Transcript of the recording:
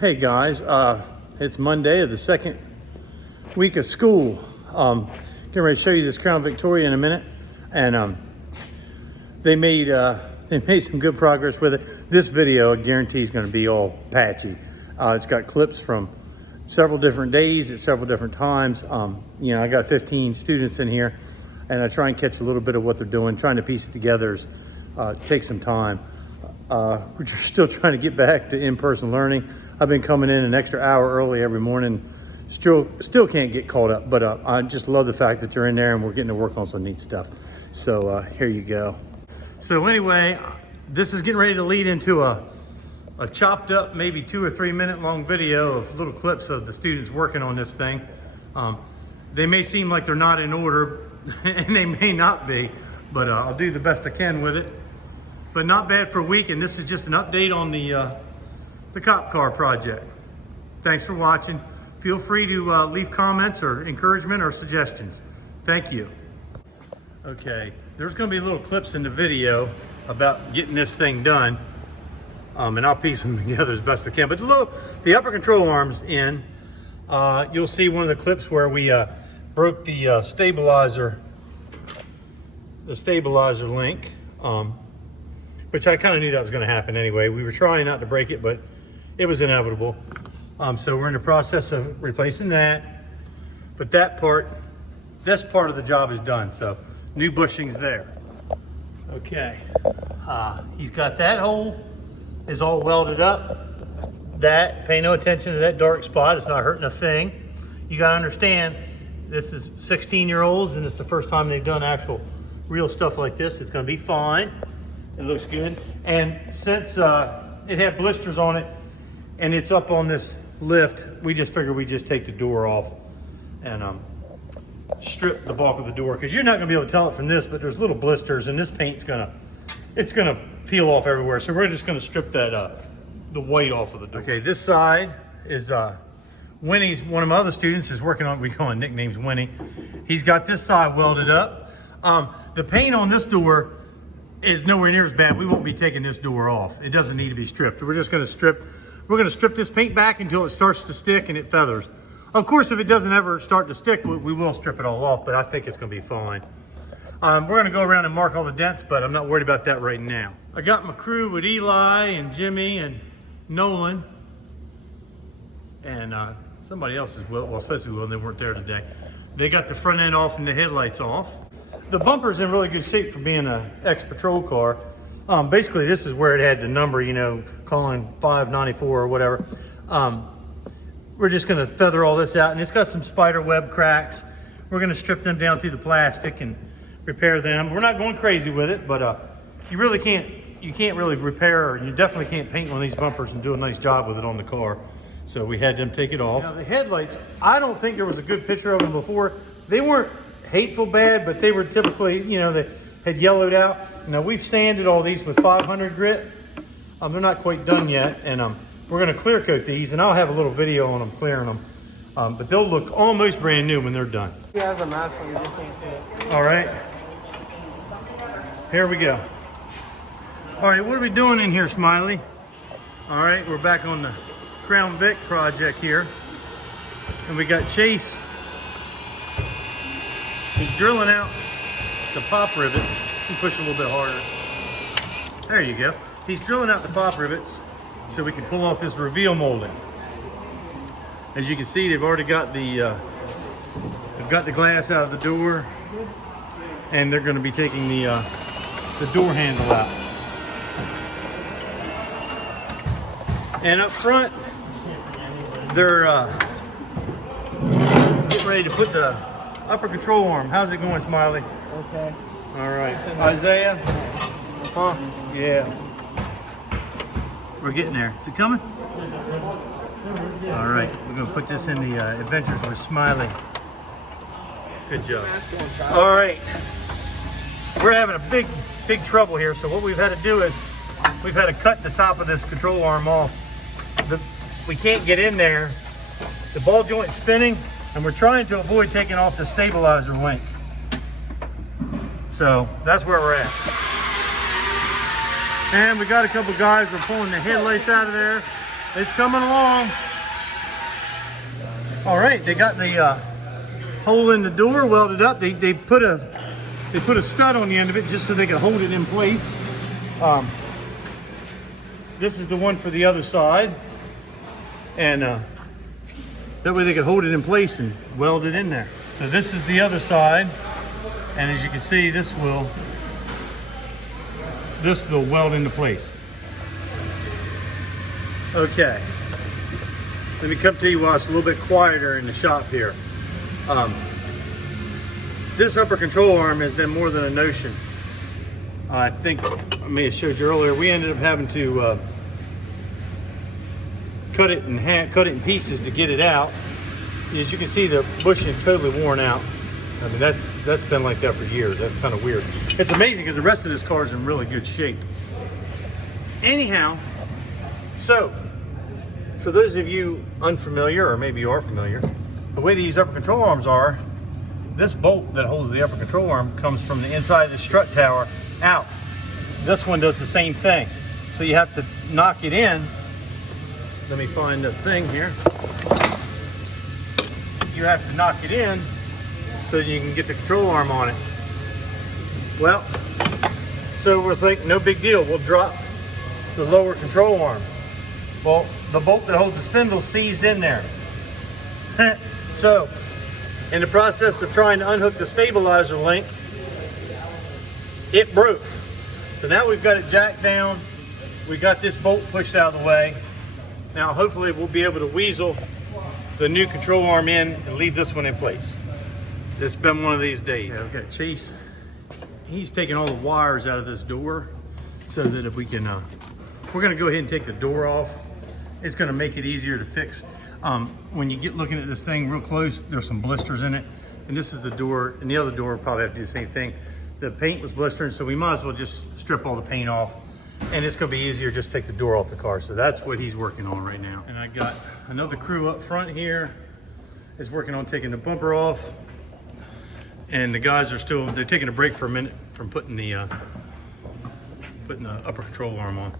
Hey guys, it's Monday of the second week of school. Getting ready to show you this Crown Victoria in a minute, and they made some good progress with it. This video, I guarantee, is going to be all patchy. It's got clips from several different days at several different times. You know, I got 15 students in here, and I try and catch a little bit of what they're doing. Trying to piece it together takes some time. We're still trying to get back to in-person learning. I've been coming in an extra hour early every morning. Still can't get caught up, but I just love the fact that you're in there and we're getting to work on some neat stuff. So here you go. So anyway, this is getting ready to lead into a chopped up, maybe 2 or 3 minute long video of little clips of the students working on this thing. They may seem like they're not in order, and they may not be, but I'll do the best I can with it. But not bad for a week, and this is just an update on the cop car project. Thanks for watching. Feel free to leave comments or encouragement or suggestions. Thank you. Okay, there's going to be little clips in the video about getting this thing done, and I'll piece them together as best I can. But the upper control arms in, you'll see one of the clips where we broke the stabilizer link, which I kind of knew that was going to happen anyway. We were trying not to break it, but it was inevitable. So we're in the process of replacing that. But this part of the job is done. So new bushings there. Okay. He's got that hole is all welded up. Pay no attention to that dark spot. It's not hurting a thing. You got to understand, this is 16-year-olds, and it's the first time they've done actual real stuff like this. It's going to be fine. It looks good. And since it had blisters on it and it's up on this lift, we just figured we'd just take the door off and strip the bulk of the door, because you're not going to be able to tell it from this, but there's little blisters, and this paint's it's gonna peel off everywhere. So we're just going to strip that the white off of the door. Okay, this side is Winnie's. One of my other students is working on. We call him nicknames Winnie. He's got this side welded up. The paint on this door is nowhere near as bad. We won't be taking this door off. It doesn't need to be stripped. We're just going to strip. We're going to strip this paint back until it starts to stick and it feathers. Of course, if it doesn't ever start to stick, we will strip it all off, but I think it's going to be fine. We're going to go around and mark all the dents, but I'm not worried about that right now. I got my crew with Eli and Jimmy and Nolan and somebody else as well. Well, especially when they weren't there today. They got the front end off and the headlights off. The bumper's in really good shape for being an ex-patrol car. Basically, this is where it had the number, you know, calling 594 or whatever. We're just going to feather all this out, and it's got some spider web cracks. We're going to strip them down through the plastic and repair them. We're not going crazy with it, but you can't really repair, or you definitely can't paint one of these bumpers and do a nice job with it on the car. So we had them take it off. Now the headlights, I don't think there was a good picture of them before. They weren't hateful bad, but they were typically, you know, they had yellowed out. Now we've sanded all these with 500 grit. They're not quite done yet, and we're going to clear coat these, and I'll have a little video on them clearing them. But they'll look almost brand new when they're done. He has a mask on, you just can't see it. All right, here we go. All right, what are we doing in here, Smiley? All right, we're back on the Crown Vic project here, and we got Chase. He's drilling out the pop rivets. You push a little bit harder. There you go. He's drilling out the pop rivets so we can pull off this reveal molding. As you can see, they've already got the glass out of the door, and they're going to be taking the door handle out. And up front, they're getting ready to put the upper control arm. How's it going, Smiley? Okay. All right. Isaiah? Huh? Yeah. We're getting there. Is it coming? All right. We're going to put this in the Adventures with Smiley. Good job. All right. We're having a big trouble here. So what we've had to do is we've had to cut the top of this control arm off. We can't get in there. The ball joint's spinning, and we're trying to avoid taking off the stabilizer link. So that's where we're at. And we got a couple guys, we're pulling the headlights out of there. It's coming along. All right, they got the hole in the door welded up. They put a stud on the end of it just so they could hold it in place. This is the one for the other side, and that way they could hold it in place and weld it in there. So this is the other side, and as you can see, this will weld into place. Okay, let me come to you while it's a little bit quieter in the shop here. This upper control arm has been more than a notion. I think I may have showed you earlier, we ended up having to cut it in pieces to get it out. As you can see, the bushing is totally worn out. I mean, that's been like that for years. That's kind of weird. It's amazing because the rest of this car is in really good shape. Anyhow, so for those of you unfamiliar, or maybe you are familiar, the way these upper control arms are, this bolt that holds the upper control arm comes from the inside of the strut tower out. This one does the same thing. So you have to knock it in. Let me find the thing here. You have to knock it in so you can get the control arm on it. Well, so we're thinking, no big deal. We'll drop the lower control arm. Well, the bolt that holds the spindle is seized in there. So, in the process of trying to unhook the stabilizer link, it broke. So now we've got it jacked down. We got this bolt pushed out of the way. Now hopefully we'll be able to weasel the new control arm in and leave this one in place. It's been one of these days. Okay, I've got Chase. He's taking all the wires out of this door so that if we can, we're gonna go ahead and take the door off. It's gonna make it easier to fix. When you get looking at this thing real close, there's some blisters in it. And this is the door, and the other door will probably have to do the same thing. The paint was blistering, so we might as well just strip all the paint off. And it's gonna be easier, just take the door off the car. So that's what he's working on right now. And I got another crew up front here is working on taking the bumper off. And the guys are they're taking a break for a minute from putting the upper control arm on.